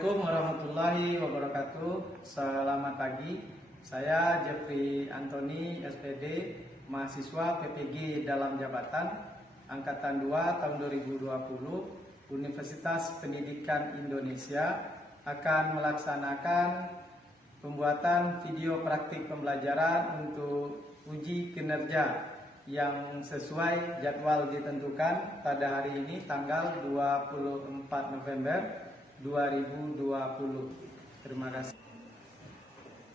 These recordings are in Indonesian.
Assalamualaikum warahmatullahi wabarakatuh. Selamat pagi. Saya Jeffrey Anthony, SPD, mahasiswa PPG dalam jabatan Angkatan 2 tahun 2020, Universitas Pendidikan Indonesia akan melaksanakan pembuatan video praktik pembelajaran untuk uji kinerja yang sesuai jadwal ditentukan pada hari ini tanggal 24 November 2020. Terima kasih.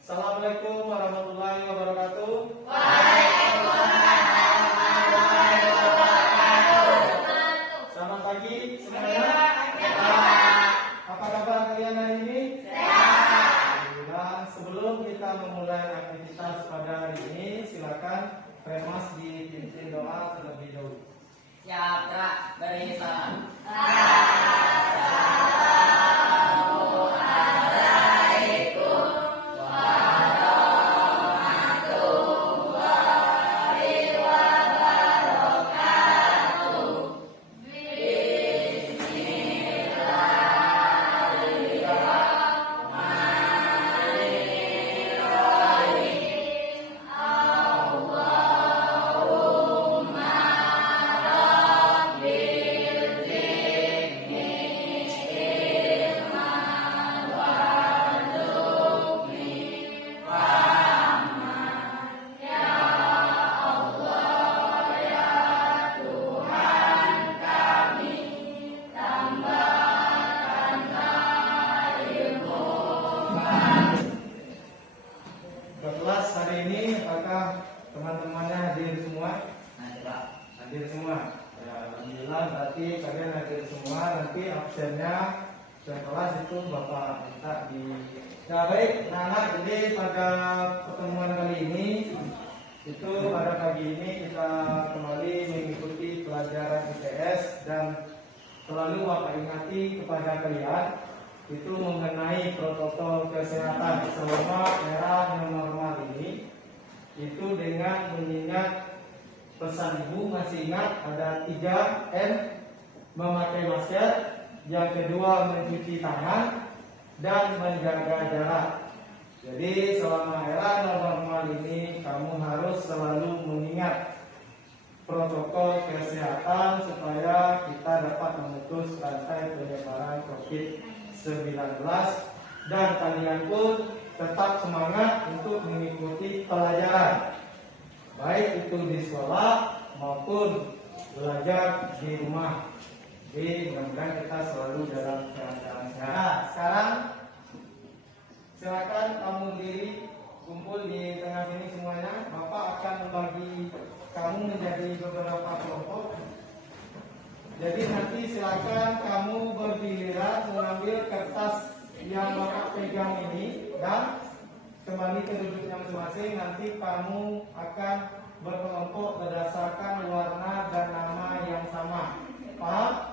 Assalamualaikum warahmatullahi wabarakatuh. Waalaikumsalam warahmatullahi wabarakatuh. Selamat pagi semuanya. Apa kabar kalian hari ini? Sehat. Alhamdulillah. Sebelum kita memulai aktivitas pada hari ini, silakan Remas dipimpin doa terlebih dahulu. Ya, Kak, beri salam. Kelas hari ini apakah teman-temannya hadir semua? Hadir semua. Ya, alhamdulillah berarti kalian hadir semua. Nanti absennya kelas itu Bapak minta di. Ya baik, anak-anak, jadi pada pertemuan kali ini itu pada pagi ini kita kembali mengikuti pelajaran IPS dan selalu Bapak ingati kepada kalian itu mengenai protokol kesehatan selama era yang normal ini, itu dengan mengingat pesan Ibu, masih ingat ada 3M, memakai masker, yang kedua mencuci tangan dan menjaga jarak. Jadi selama era normal ini kamu harus selalu mengingat protokol kesehatan supaya kita dapat memutus rantai penyebaran COVID-19 dan kalian pun tetap semangat untuk mengikuti pelajaran, baik itu di sekolah maupun belajar di rumah. Jadi mudah-mudahan kita selalu dalam keadaan sehat. Sekarang silakan kamu diri kumpul di tengah sini semuanya. Bapak akan membagi kamu menjadi beberapa kelompok. Jadi nanti silakan kamu bergiliran mengambil kertas yang Bapak pegang ini dan kembali ke duduknya masing-masing. Nanti kamu akan berkelompok berdasarkan warna dan nama yang sama. Paham?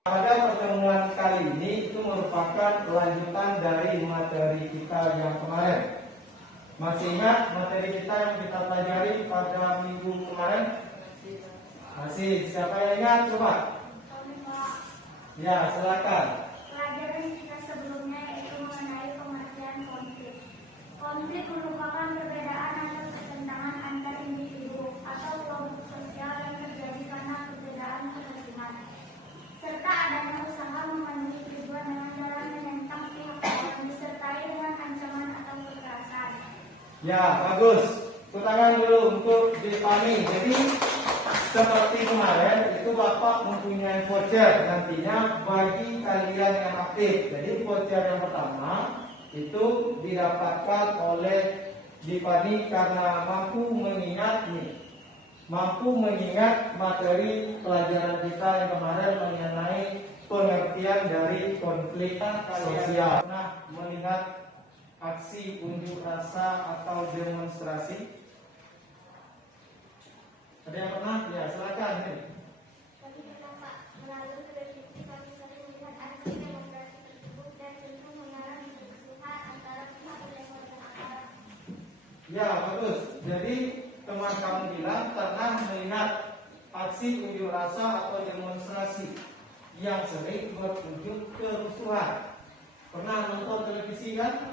Pada pertemuan kali ini itu merupakan kelanjutan dari materi kita yang kemarin. Masih ingat materi kita yang kita pelajari pada minggu kemarin? Masih. Siapa yang ingat? Coba. Ya, silakan. Pelajaran kita sebelumnya yaitu mengenai pengertian konflik. Konflik merupakan perbedaan atau pertentangan antar individu atau kelompok sosial yang terjadi karena perbedaan kepentingan, serta adanya usaha memenuhi tujuan dengan cara menentang pihak lain disertai dengan ancaman atau kekerasan. Ya, bagus. Tepuk tangan dulu untuk dipahami. Jadi seperti kemarin itu Bapak mempunyai voucher nantinya bagi kalian yang aktif. Jadi voucher yang pertama itu didapatkan oleh Dipani karena mampu mengingat materi pelajaran kita yang kemarin mengenai pengertian pengertian dari konflik sosial. Pernah melihat aksi unjuk rasa atau demonstrasi? Ada yang pernah? Ya, silakan. Kami pernah, Pak, melalui televisi kami sering melihat aksi demonstrasi tersebut dan tentu mengalami perselisihan antara pihak yang bermasalah. Ya, bagus. Jadi teman kamu bilang pernah melihat aksi unjuk rasa atau demonstrasi yang sering berujung kerusuhan. Pernah nonton televisi kan?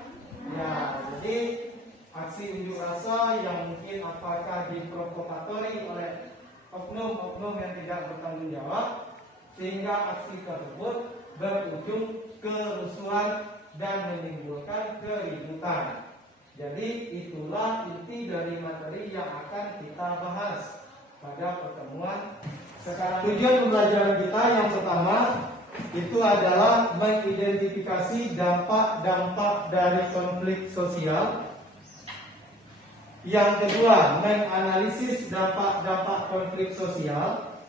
Ya, jadi aksi unjuk rasa yang mungkin apakah diprovokatori oleh oknum-oknum yang tidak bertanggung jawab, sehingga aksi tersebut berujung kerusuhan dan menimbulkan keributan. Jadi itulah inti dari materi yang akan kita bahas pada pertemuan sekarang. Tujuan pembelajaran kita yang pertama itu adalah mengidentifikasi dampak-dampak dari konflik sosial. Yang kedua, menganalisis dampak-dampak konflik sosial.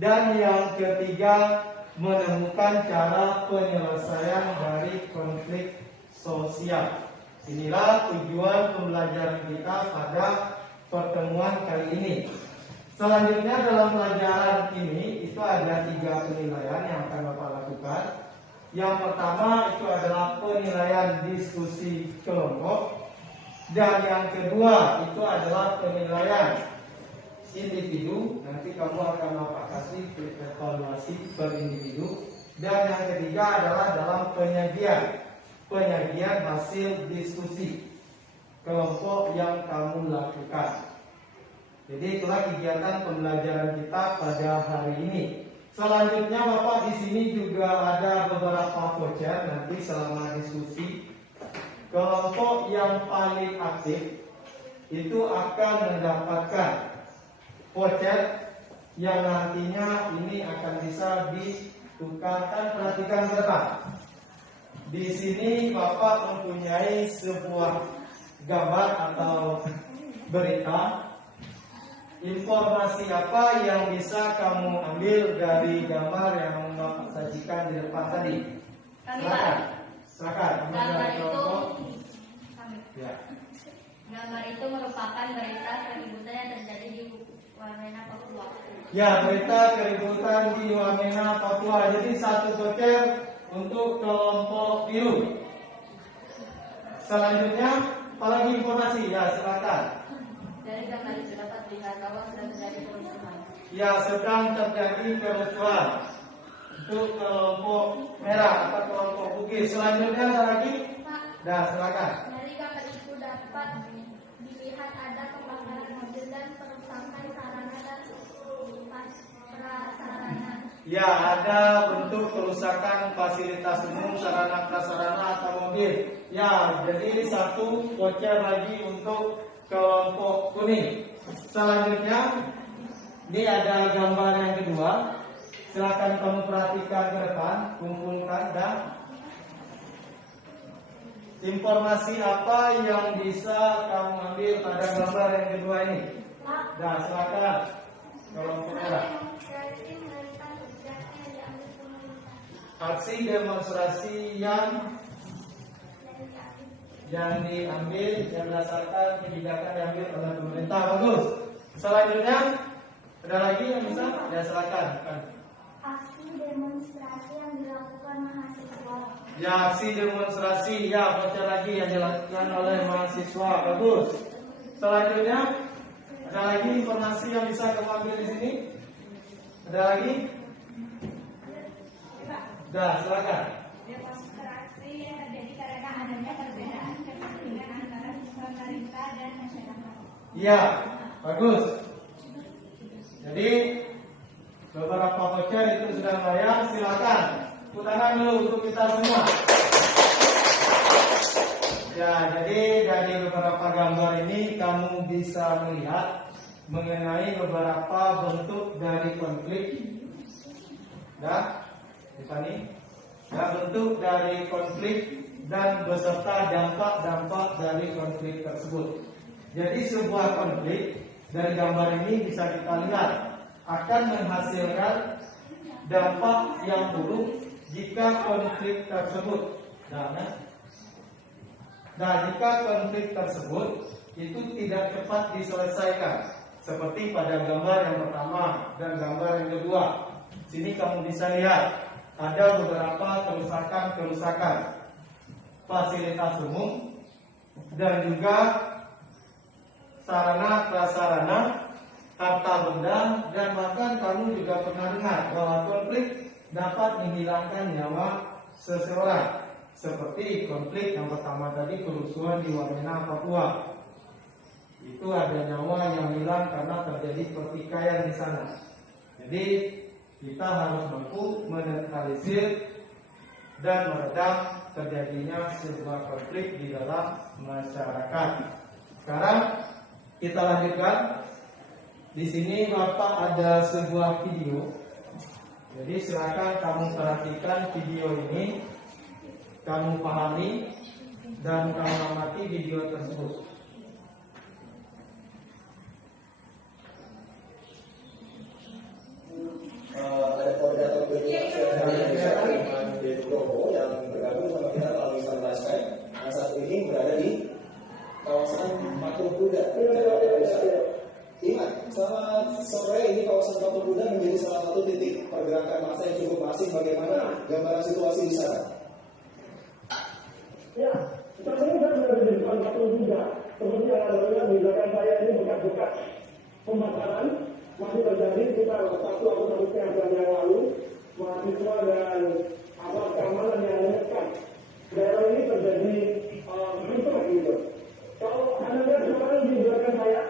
Dan yang ketiga, menemukan cara penyelesaian dari konflik sosial. Inilah tujuan pembelajaran kita pada pertemuan kali ini. Selanjutnya dalam pelajaran ini itu ada 3 penilaian yang akan Bapak lakukan. Yang pertama itu adalah penilaian diskusi kelompok. Dan yang kedua itu adalah penilaian individu. Nanti kamu akan Bapak kasih evaluasi per individu. Dan yang ketiga adalah dalam penyajian hasil diskusi kelompok yang kamu lakukan. Jadi itulah kegiatan pembelajaran kita pada hari ini. Selanjutnya Bapak di sini juga ada beberapa voucher nanti selama diskusi. Kelompok yang paling aktif itu akan mendapatkan voucher yang nantinya ini akan bisa ditukarkan. Perhatikan ke depan. Di sini Bapak mempunyai sebuah gambar atau berita. Informasi apa yang bisa kamu ambil dari gambar yang Bapak sajikan di depan tadi? Silakan. Gambar itu merupakan berita keributan yang terjadi di Wamena, Papua. Ya, berita keributan di Wamena, Papua. Jadi satu voucher untuk kelompok biru. Selanjutnya, apalagi informasi? Ya, silakan. Dari gambar itu dapat dilihat bahwa sedang terjadi kerusuhan. Ya, sedang terjadi kerusuhan untuk kelompok merah atau kelompok putih. Selanjutnya ada lagi? Pak, Dah, silakan. dari gambar itu dapat dilihat ada pembakaran mobil dan perusakan sarana dan prasarana. Ya, ada bentuk kerusakan fasilitas umum, sarana prasarana atau mobil. Ya, jadi ini satu voucher lagi untuk kelompok kuning. Selanjutnya, ini ada gambar yang kedua. Silakan kamu perhatikan ke depan, kumpulkan dan informasi apa yang bisa kamu ambil pada gambar yang kedua ini. Nah, silakan. Kelompok merah. Aksi demonstrasi yang diambil berdasarkan kebijakan yang diambil oleh pemerintah. Bagus. Selanjutnya ada lagi yang bisa? Ya, silakan. Aksi demonstrasi yang dilakukan mahasiswa. Ya, aksi demonstrasi. Ya, baca lagi yang dilakukan oleh mahasiswa. Bagus. Selanjutnya ada lagi informasi yang bisa kamu ambil di sini? Ada lagi? Dah, silakan. Demonstrasi yang terjadi karena adanya perbedaan kepentingan antara pemerintah dan masyarakat. Ya, bagus. Jadi beberapa voucher itu sudah bayar. Silakan. Tepuk tangan dulu untuk kita semua. Ya, jadi dari beberapa gambar ini kamu bisa melihat mengenai beberapa bentuk dari konflik. Dah, Tiffany. Ya, bentuk dari konflik dan beserta dampak-dampak dari konflik tersebut. Jadi sebuah konflik dari gambar ini bisa kita lihat akan menghasilkan dampak yang buruk jika konflik tersebut. Jika konflik tersebut itu tidak cepat diselesaikan, seperti pada gambar yang pertama dan gambar yang kedua. Sini kamu bisa lihat ada beberapa kerusakan fasilitas umum dan juga sarana prasarana, harta benda, dan bahkan kamu juga pernah dengar bahwa konflik dapat menghilangkan nyawa seseorang, seperti konflik yang pertama tadi, kerusuhan di Wamena, Papua. Itu ada nyawa yang hilang karena terjadi pertikaian di sana. Jadi kita harus mampu menetralisir dan meredam terjadinya sebuah konflik di dalam masyarakat. Sekarang kita lanjutkan. Di sini Bapak ada sebuah video. Jadi silakan kamu perhatikan video ini, kamu pahami dan kamu amati video tersebut. Ada koordinator dengan Dedu Robo yang bergabung sama kita melalui sambungan Skype. Nah, saat ini berada di kawasan Patung Kuda, Jakarta Pusat. Ingat, selamat sore, ini kawasan Patung Kuda menjadi salah satu titik pergerakan massa yang cukup masif. Bagaimana gambaran situasi di sana? Ya, saat ini saya berada di depan Patung Kuda. Seperti yang Anda lihat di belakang saya ini bekas-bekas pembakaran masih terjadi sekitar 1 atau 1,5 jam yang lalu. Mahasiswa dan aparat keamanan yang menyekat daerah ini terjadi bentrok gitu. Kalau Anda lihat sekarang di belakang saya,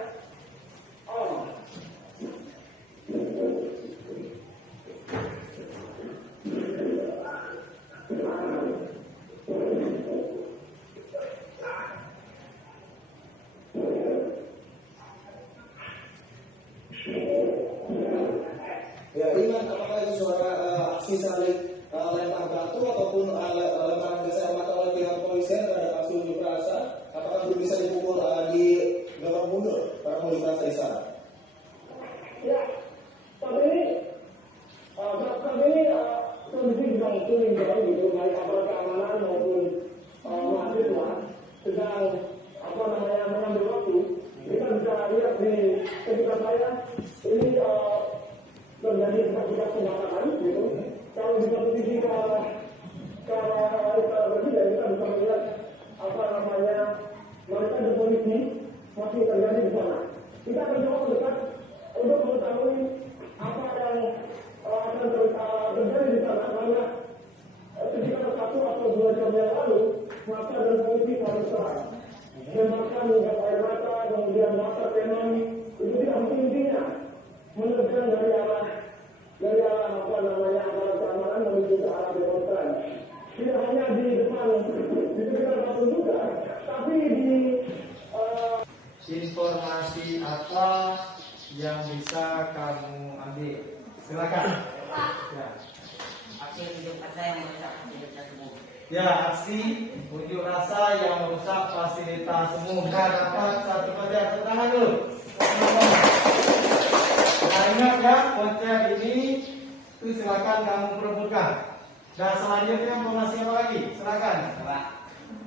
Ya, ingat apakah itu suara aksi saling lempar batu ataupun lemparan gas air mata oleh pihak polisian terhadap aksi unjuk rasa? Apakah belum bisa dipukul di dorong mundur para unjuk rasa di sana? ya, saat ini kondisi sedang sulit sekali gitu, baik aparat keamanan maupun mahasiswa sedang mengambil waktu. Kita bisa lihat di sekitar saya ini terjadi bekas pembakaran gitu. Kalau di satu sisi ke arah berbeda, kita bisa melihat mereka di polisi masih terjadi di sana. Kita mencoba mendekat untuk mengetahui apa yang akan terjadi di sana, karena sekitar 1 atau 2 jam yang lalu massa dan polisi saling serang, menembakkan gas air mata, kemudian massa tenon. Itu tidak henti-hentinya menerjang dari arah aparat keamanan menuju ke arah demonstran. Tidak hanya di depan di sekitar Patung Kuda, tapi di Informasi apa yang bisa kamu ambil? Silakan. Ya. Aksi unjuk rasa yang merusak fasilitas umum. Ya, aksi unjuk rasa yang merusak fasilitas umum. Nah, dapat satu tangan dulu. Nah, ingat ya, konser ini itu silakan kamu perebutkan. Dan selanjutnya informasi apa lagi? Silakan. Pak,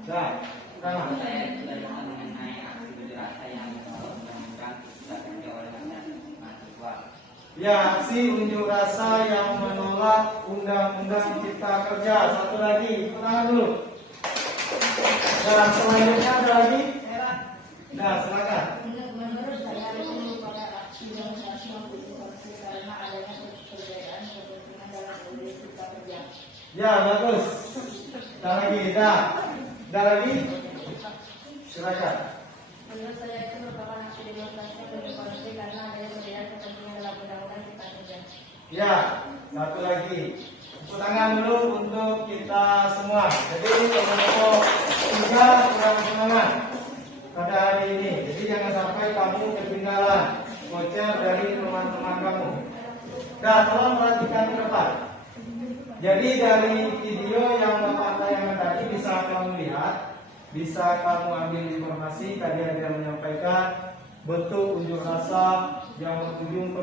Nah, tangan. saya juga bisa mengenai aksi unjuk rasa yang menolak undang-undang cipta kerja oleh mahasiswa. Ya, aksi unjuk rasa yang menolak undang-undang cipta kerja. Satu lagi, tangan dulu. Dan selanjutnya ada lagi? Nah, silakan. Menurut saya itu merupakan aksi demonstrasi mobilisasi karena adanya perbedaan kepentingan dalam kondisi cipta kerja. Ya, bagus. Ada lagi, dah. Ada lagi? Silakan. Menurut saya itu merupakan aksi demonstrasi mobilisasi karena adanya perbedaan kepentingan dalam undang-undang cipta kerja. Ya, satu lagi. Tepuk tangan dulu untuk kita semua. Jadi kelompok 3 kurang semangat pada hari ini. Jadi jangan sampai kamu ketinggalan voucher dari teman-teman kamu. Nah, tolong perhatikan ke depan. Jadi dari video yang Bapak tayangkan tadi bisa kamu lihat, bisa kamu ambil informasi. Tadi ada yang menyampaikan bentuk unjuk rasa yang berujung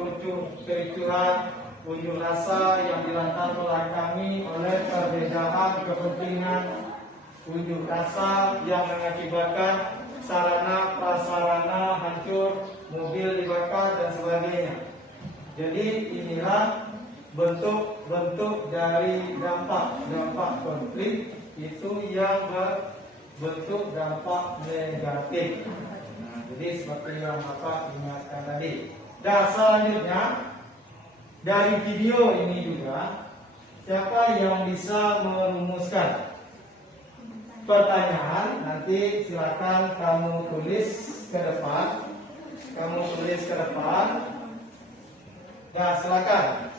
kericuhan, unjuk rasa yang dilatar belakangi oleh kepentingan unjuk rasa yang mengakibatkan sarana prasarana hancur, mobil dibakar dan sebagainya. Jadi inilah bentuk-bentuk dari dampak konflik itu yang berbentuk dampak negatif. Nah, jadi seperti yang Bapak ingatkan tadi. Dan selanjutnya dari video ini juga, siapa yang bisa merumuskan pertanyaan? Nanti silakan kamu tulis ke depan. Ya, silakan.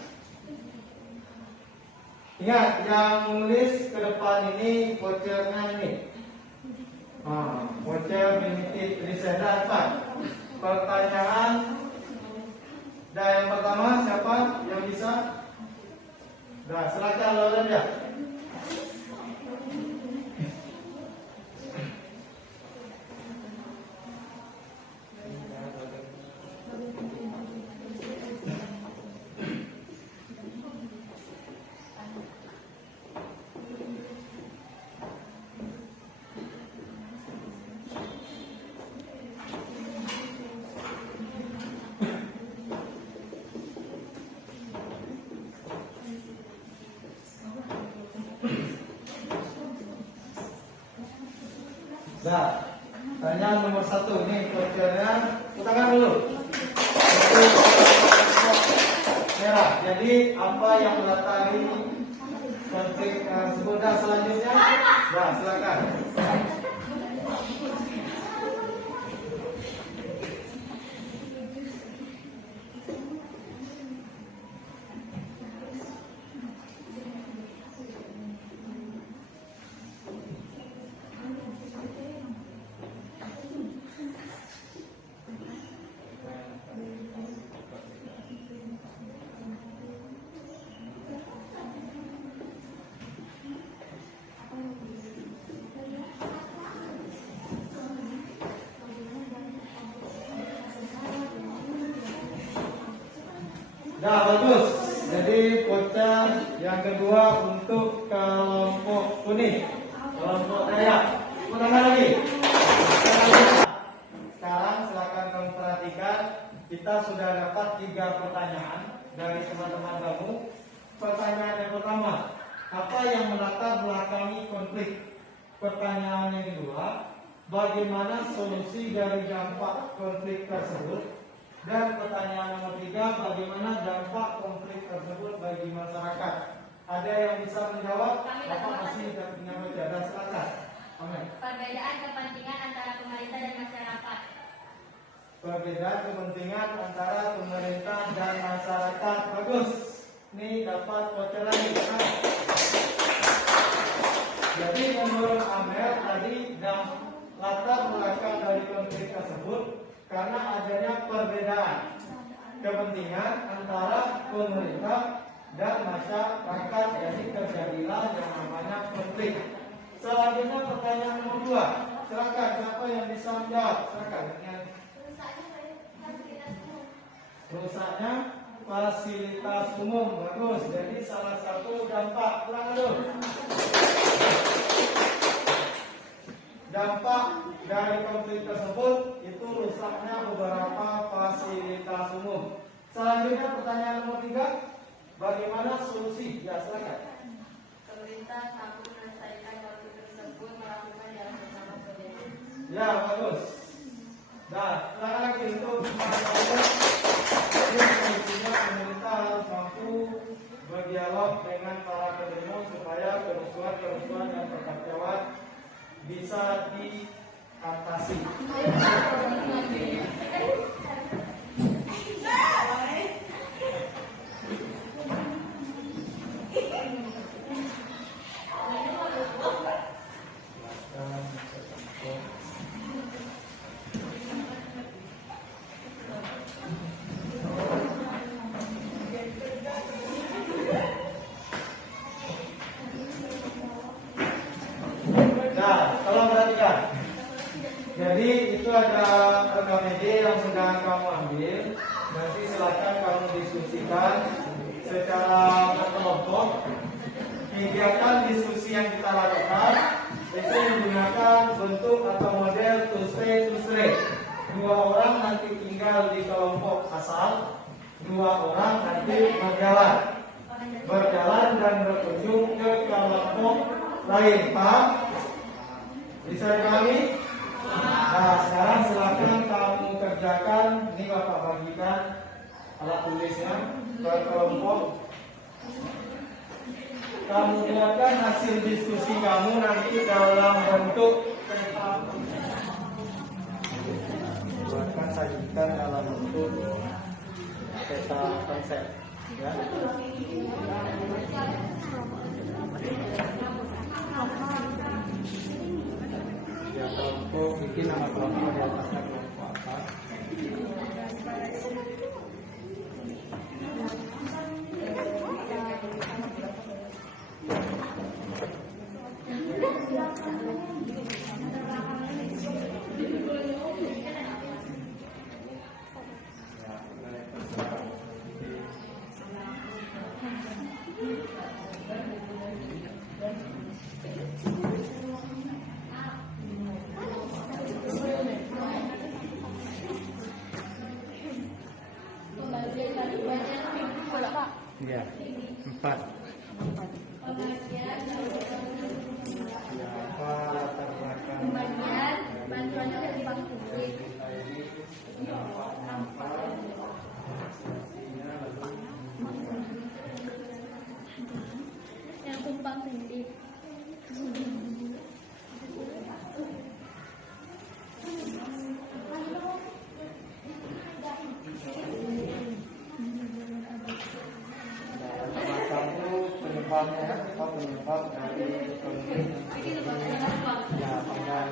Ingat, yang menulis ke depan ini vouchernya ini. Voucher limited edition dapat. Pertanyaan. Dan yang pertama siapa yang bisa? Nah, silakan lawan ya. Nah, pertanyaan nomor 1 ini vouchernya, tangan dulu. Merah. Jadi apa yang melatari konflik tersebut? Dan selanjutnya, nah, silakan. Nah, bagus. Jadi voucher yang kedua untuk kelompok kuning, kelompok Dayak. Ulangan lagi. Sekarang silakan kamu perhatikan. Kita sudah dapat 3 pertanyaan dari teman-teman kamu. Pertanyaan yang pertama, apa yang melatar belakangi konflik? Pertanyaan yang kedua, bagaimana solusi dari dampak konflik tersebut? Dan pertanyaan nomor 3, bagaimana dampak konflik tersebut bagi masyarakat? Ada yang bisa menjawab? Bapak masih tidak punya baca. Dan silakan. Amin. Perbedaan kepentingan antara pemerintah dan masyarakat. Perbedaan kepentingan antara pemerintah dan masyarakat. Bagus. Ini dapat voucher lagi. Jadi menurut Amel tadi latar belakang dari konflik tersebut karena adanya perbedaan kepentingan antara pemerintah dan masyarakat, jadi terjadilah yang namanya konflik. Selanjutnya pertanyaan nomor 2. Silakan, siapa yang bisa menjawab? Silakan. Rusaknya fasilitas umum. Bagus. Jadi salah satu dampak. Ulang dulu. Dampak dari konflik tersebut itu rusaknya beberapa fasilitas umum. Selanjutnya pertanyaan nomor 3, bagaimana solusi? Ya, silakan. Pemerintah mampu menyelesaikan konflik tersebut melakukan jalan bersama PBB. Ya, bagus. Nah, silakan lagi untuk masyarakat. Jadi intinya pemerintah harus mampu berdialog dengan para pendemo supaya kerusuhan yang terjadi bisa diatasi. Nah, tolong perhatikan. Jadi itu ada rekam media yang sedang kamu ambil. Nanti silakan kamu diskusikan secara berkelompok. kegiatan diskusi yang kita lakukan itu menggunakan bentuk atau model to straight. 2 orang nanti tinggal di kelompok asal, 2 orang nanti berjalan dan berkunjung ke kelompok lain. Paham? Bisa dipahami? Nah, sekarang silakan kamu kerjakan. Ini Bapak bagikan alat tulisnya ke kelompok. Kamu buatkan hasil diskusi kamu nanti dalam bentuk peta. Buatkan sajikan dalam bentuk peta konsep. Ya. Ya, kelompok bikin nama kelompok di atasnya kelompok apa? Ya, 4. Siapa latar belakang? Kemudian bantuannya dari Bank Publik. Yang tumpang tindih. Penyebab dari konflik ya penggunaan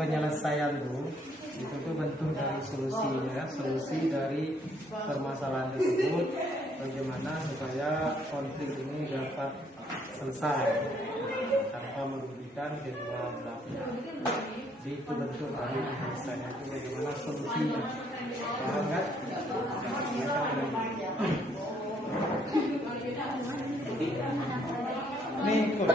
penyelesaian dulu itu tuh bentuk dari solusinya, solusi dari permasalahan tersebut, bagaimana supaya konflik ini dapat selesai tanpa merugikan kedua belah pihak. Jadi itu bentuk dari penyelesaian itu bagaimana solusinya, paham kan? Nih ikut.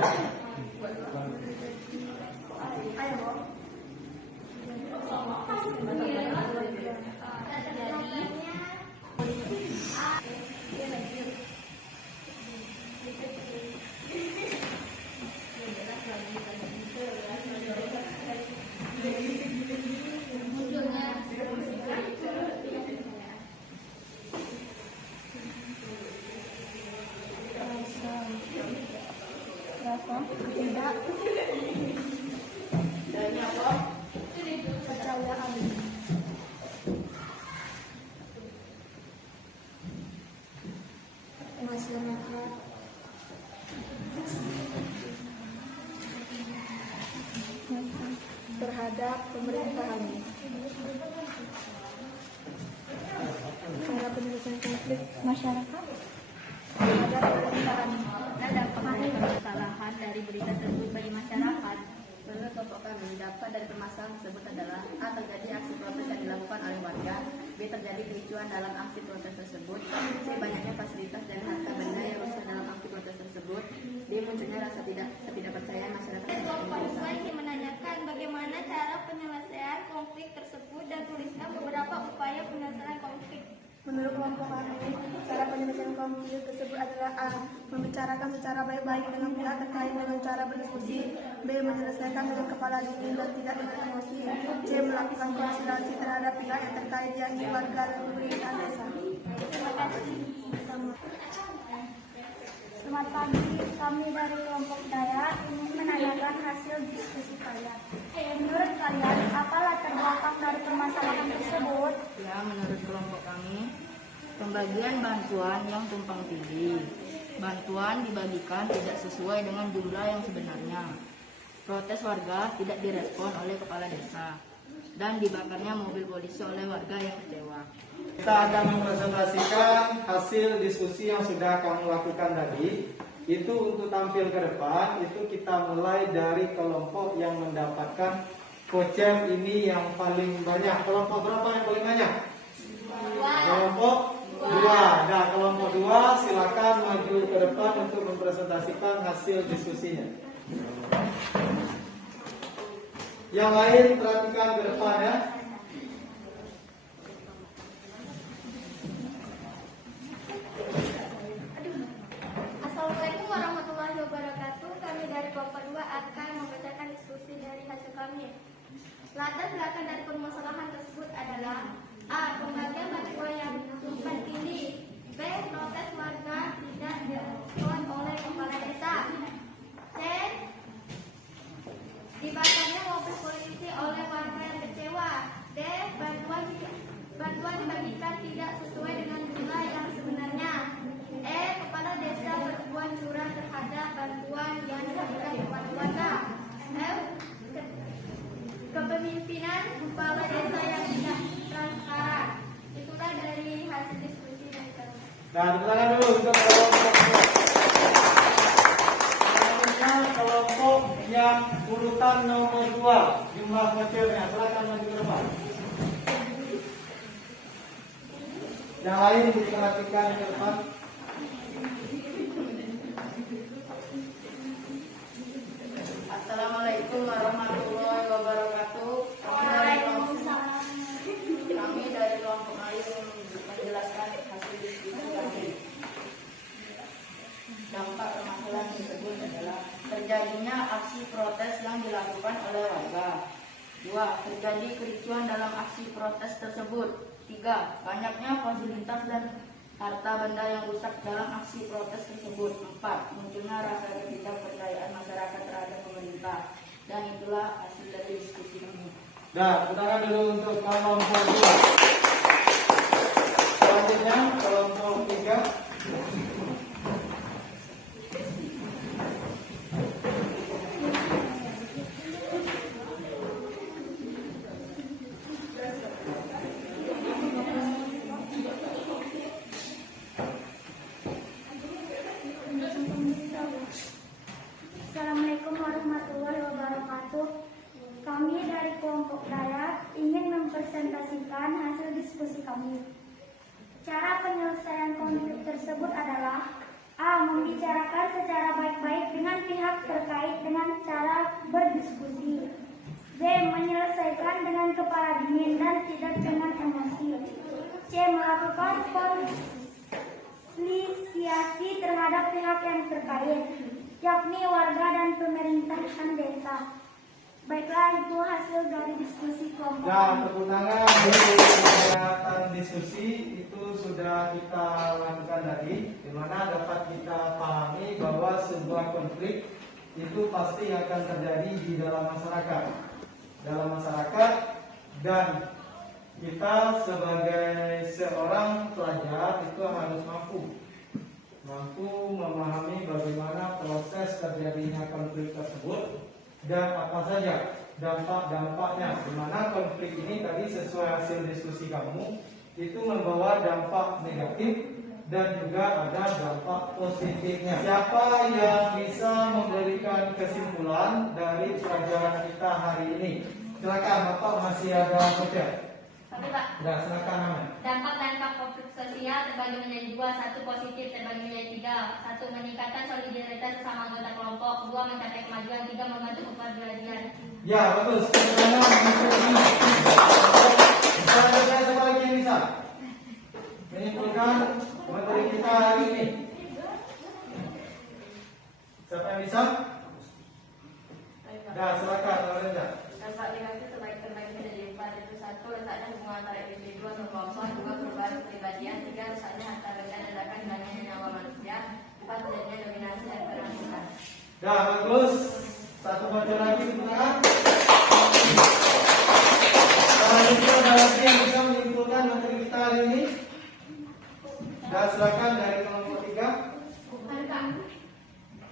Terhadap pemerintahan. Cara penyelesaian konflik masyarakat terhadap pemerintahan. Dapat permasalahan dari berita tersebut bagi masyarakat. Menurut kelompok kami, dapat dari permasalahan tersebut adalah A. Terjadi aksi protes yang dilakukan oleh warga, B. Terjadi kericuan dalam aksi protes tersebut, C. Banyaknya fasilitas dan harta benda yang rusak dalam aksi protes tersebut, D. munculnya rasa ketidakpercayaan masyarakat. Kelompok dua ingin menanyakan bagaimana cara penyelesaian konflik tersebut dan tuliskan beberapa upaya penyelesaian konflik. Menurut kelompok kami, cara penyelesaian konflik tersebut adalah A. Membicarakan secara baik-baik dengan pihak terkait dengan cara berdiskusi. B. Menyelesaikan dengan kepala dingin dan tidak dengan emosi. C. Melakukan konsultasi terhadap pihak yang terkait, yakni warga dan pemerintah desa. Terima kasih. Selamat pagi, kami dari kelompok Daya ingin menanyakan hasil diskusi kalian. Menurut kalian, apa latar belakang dari permasalahan tersebut? Ya, menurut kelompok kami, pembagian bantuan yang tumpang tindih. Bantuan dibagikan tidak sesuai dengan jumlah yang sebenarnya. Protes warga tidak direspon oleh kepala desa. Dan dibakarnya mobil polisi oleh warga yang kecewa. Kita akan mempresentasikan hasil diskusi yang sudah kamu lakukan tadi. Itu untuk tampil ke depan, itu kita mulai dari kelompok yang mendapatkan voucher ini yang paling banyak. Kelompok berapa yang paling banyak? Kelompok 2. Nah, kelompok 2 silakan maju ke depan untuk mempresentasikan hasil diskusinya. Yang lain perhatikan ke depan ya. Assalamualaikum warahmatullahi wabarakatuh. Kami dari kelompok 2 akan membacakan diskusi dari hasil kami. Latar belakang dari permasalahan tersebut adalah A. Pembagian bantuan yang tumpang tindih. B. Protes warga tidak direspon oleh kepala desa. C. Dibakarnya mobil polisi oleh warga yang kecewa. D. Bantuan dibagikan tidak sesuai dengan jumlah yang sebenarnya. E. Kepala desa berbuat curang terhadap bantuan yang diberikan kepada warga. F. Kepemimpinan kepala desa yang tidak transparan. Itulah dari hasil diskusi dari kami. Nah, tangan dulu untuk kelompok 2. Selanjutnya kelompok yang urutan nomor 2, jumlah vouchernya. Silakan maju ke depan. Yang lain diperhatikan ke depan. Assalamualaikum warahmatullahi wabarakatuh. Kami dari kelompok lain menjelaskan hasil diskusi kami. Dampak permasalahan tersebut adalah terjadinya aksi protes yang dilakukan oleh warga. 2. Terjadi kericuan dalam aksi protes tersebut. 3. Banyaknya fasilitas dan harta benda yang rusak dalam aksi protes tersebut. 4. Munculnya rasa ketidakpercayaan masyarakat terhadap pemerintah. Dan itulah hasil dari diskusi kami. Nah, tangan dulu untuk kelompok 2. Selanjutnya kelompok 3. Assalamualaikum warahmatullahi wabarakatuh. Kami dari kelompok Daya ingin mempresentasikan hasil diskusi kami. Cara penyelesaian konflik tersebut adalah A. Membicarakan secara baik-baik dengan pihak terkait dengan cara berdiskusi. B. Menyelesaikan dengan kepala dingin dan tidak dengan emosi. C. Melakukan konsolidasi terhadap pihak yang terkait, yakni warga dan pemerintahan desa. Baiklah, itu hasil dari diskusi kelompok. Nah, tepuk tangan untuk kegiatan diskusi itu sudah kita lakukan tadi, di mana dapat kita pahami bahwa sebuah konflik itu pasti akan terjadi di dalam masyarakat. Dan kita sebagai seorang pelajar itu harus mampu memahami bagaimana proses terjadinya konflik tersebut dan apa saja dampak-dampaknya. Di mana konflik ini tadi sesuai hasil diskusi kamu itu membawa dampak negatif dan juga ada dampak positifnya. Siapa yang bisa memberikan kesimpulan dari pelajaran kita hari ini? Silakan, Bapak masih ada voucher. Oke Pak. Ya, silakan Aman. Dampak konflik sosial terbagi menjadi dua, satu positif terbagi menjadi tiga. Satu, meningkatkan solidaritas sesama anggota kelompok. Dua, mencapai kemajuan. Tiga, membantu kepedulian. Ya, bagus. Selanjutnya siapa lagi yang bisa menyimpulkan materi kita hari ini? Siapa yang bisa? Ya, silakan Lorenza. Dampak negatif terbagi menjadi empat, yaitu satu, letaknya hubungan antara individu atau kelompok. Dua, perubahan kepribadian. Tiga, rusaknya harta benda dan bahkan hilangnya nyawa manusia. Empat, terjadinya dominasi dan penaklukan. Ya, bagus. Satu baca lagi silakan. Selanjutnya ada lagi yang bisa menyimpulkan materi kita hari ini. Dan silakan dari kelompok 3.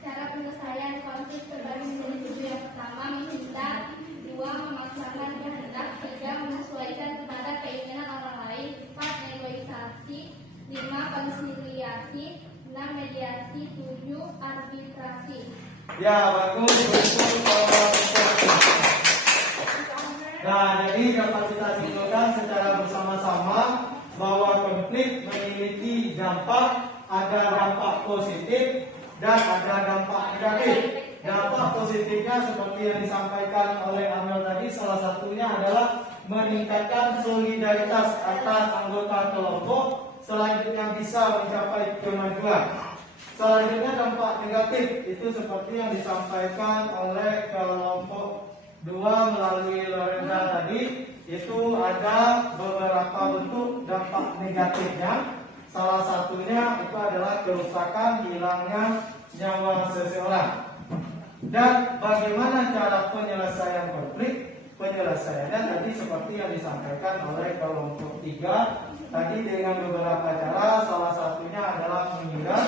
Cara penyelesaian konflik terbagi menjadi tujuh. Yang pertama, menghindar. Dua, memaksakan kehendak. Tiga, menyesuaikan kepada keinginan orang lain. Empat, negosiasi. Lima, konsiliasi. Enam, mediasi. Tujuh, arbitrasi. Ya, bagus. Nah, jadi dapat kita simpulkan secara bersama-sama bahwa konflik memiliki dampak, ada dampak positif dan ada dampak negatif. Dampak positifnya seperti yang disampaikan oleh Amel tadi, salah satunya adalah meningkatkan solidaritas antar anggota kelompok, selanjutnya bisa mencapai kemajuan. Selanjutnya dampak negatif itu seperti yang disampaikan oleh kelompok 2 melalui Lorenza tadi, itu ada beberapa bentuk dampak negatifnya. Salah satunya itu adalah kerusakan, hilangnya nyawa seseorang. Dan bagaimana cara penyelesaian konflik? Penyelesaiannya tadi seperti yang disampaikan oleh kelompok 3 tadi dengan beberapa cara. Salah satunya adalah menghindar,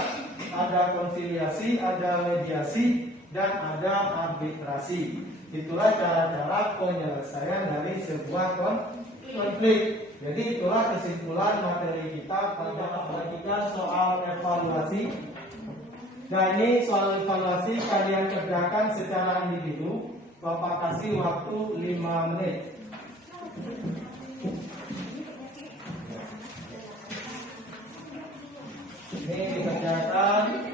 ada konsiliasi, ada mediasi, dan ada arbitrasi. Itulah cara-cara penyelesaian dari sebuah konflik. Jadi itulah kesimpulan materi kita pada perhatikan soal evaluasi. Dan ini soal evaluasi kalian kerjakan secara individu. Bapak kasih waktu 5 menit. Ini dikerjakan.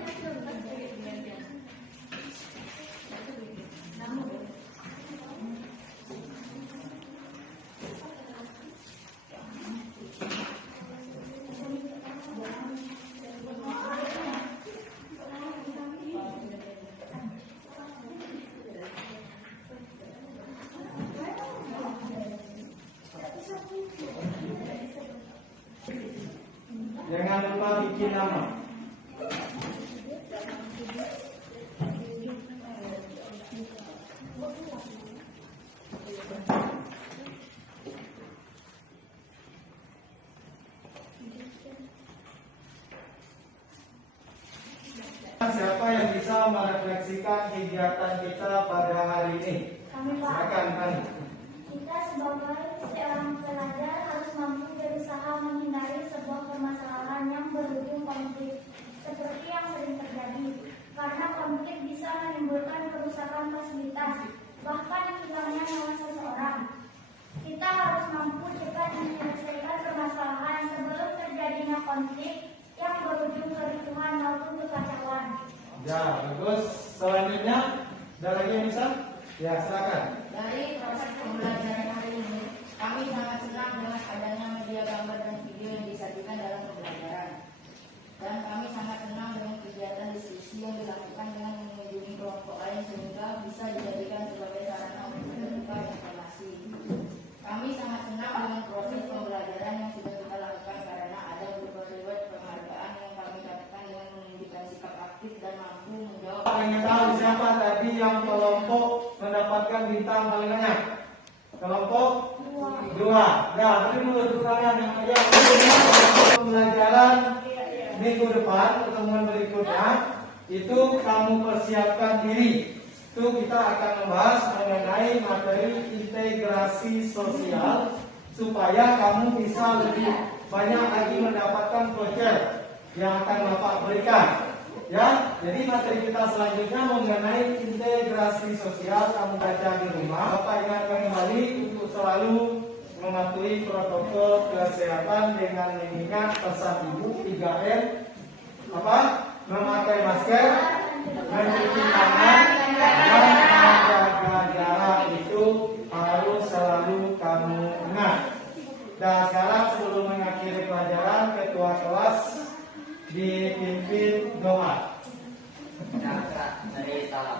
Jangan lupa bikin nama. Siapa yang bisa merefleksikan kegiatan kita pada hari ini? Kami Pak. Silakan Pani. Kita sebagai seorang pelajar harus mampu berusaha menghindari sebuah permasalahan yang berujung konflik seperti yang sering terjadi, karena konflik bisa menimbulkan kerusakan fasilitas, bahkan hilangnya nyawa seseorang. Kita harus mampu cepat menyelesaikan permasalahan sebelum terjadinya konflik yang berujung kericuhan maupun kekacauan. Ya, bagus. Selanjutnya, ada lagi yang bisa? Ya, silakan. Dari proses pembelajaran hari ini, kami sangat senang dengan adanya media gambar dan video yang disajikan dalam pembelajaran. Dan kami sangat senang dengan kegiatan diskusi yang dilakukan dengan mengunjungi kelompok lain sehingga bisa dijadikan sebagai sarana untuk bertukar informasi. Kami sangat senang dengan proses pembelajaran yang sudah kita lakukan karena ada berbagai penghargaan yang kami dapatkan dengan menunjukkan sikap aktif dan mampu menjawab. Ingin tahu siapa tadi yang kelompok mendapatkan bintang paling banyak? Kelompok 2. Ya, beri dulu tepuk tangan yang meriah. Pembelajaran minggu depan, pertemuan berikutnya, itu kamu persiapkan diri. Itu kita akan membahas mengenai materi integrasi sosial supaya kamu bisa lebih banyak lagi mendapatkan voucher yang akan Bapak berikan. Ya, jadi materi kita selanjutnya mengenai integrasi sosial, kamu baca di rumah. Bapak ingatkan kembali untuk selalu mematuhi protokol kesehatan dengan mengingat pesan Ibu 3M, apa? Memakai masker, mencuci tangan, dan menjaga jarak itu harus selalu kamu ingat. Dan sekarang sebelum mengakhiri pelajaran, ketua kelas dipimpin doa. Dari salam.